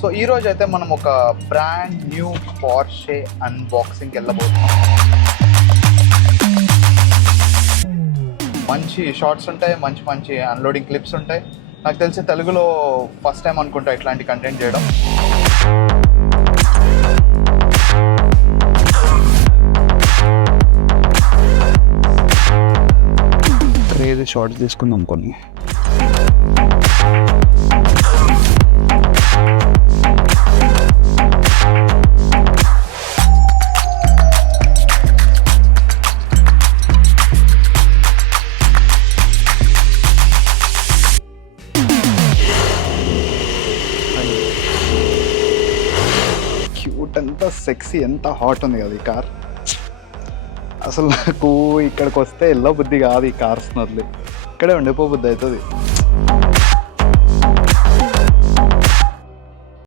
సో ఈ రోజు అయితే మనం ఒక బ్రాండ్ న్యూ పోర్షే అన్బాక్సింగ్కి వెళ్ళబోతున్నాం. మంచి షార్ట్స్ ఉంటాయి, మంచి మంచి అన్లోడింగ్ క్లిప్స్ ఉంటాయి. నాకు తెలిసి తెలుగులో ఫస్ట్ టైం అనుకుంటా ఇట్లాంటి కంటెంట్ చేయడం. క్రేజీ షార్ట్స్ తీసుకుందాం కొన్ని. క్యూట్, ఎంత సెక్సీ, ఎంత హాట్ ఉంది కదా ఈ కార్. అసలు నాకు ఇక్కడికి వస్తే ఎల్లో బుద్ధి కాదు ఈ కార్స్ వదిలి, ఇక్కడే ఉండిపోబుద్ధి అవుతుంది.